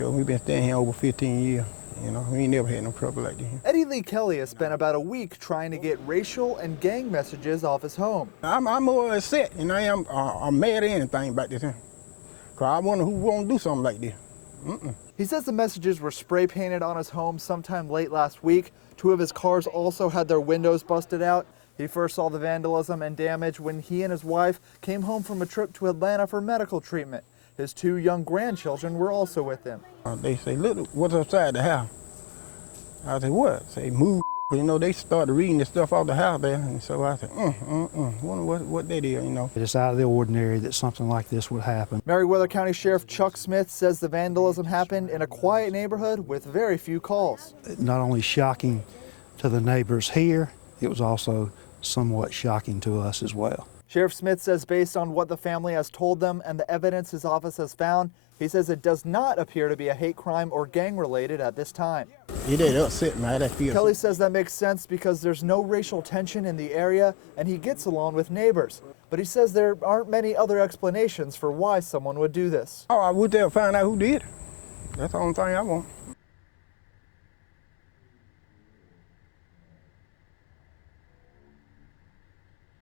Sure, we've been staying here over 15 years. You know, we ain't never had no trouble like this. Eddie Lee Kelly has spent about a week trying to get racial and gang messages off his home. I'm more upset, and I'm mad at anything about this. Cause I wonder who won't do something like this. He says the messages were spray painted on his home sometime late last week. 2 of his cars also had their windows busted out. He first saw the vandalism and damage when he and his wife came home from a trip to Atlanta for medical treatment. His 2 young grandchildren were also with him. They say, look, what's outside the house? I said, what? Say, move. You know, they started reading the stuff off the house there. And so I said, wonder what that is, you know. It's out of the ordinary that something like this would happen. Meriwether County Sheriff Chuck Smith says the vandalism happened in a quiet neighborhood with very few calls. Not only shocking to the neighbors here, it was also somewhat shocking to us as well. Sheriff Smith says based on what the family has told them and the evidence his office has found, he says it does not appear to be a hate crime or gang related at this time. It ain't upset, man. Kelly says that makes sense because there's no racial tension in the area and he gets along with neighbors. But he says there aren't many other explanations for why someone would do this. Oh, I would find out who did it. That's the only thing I want.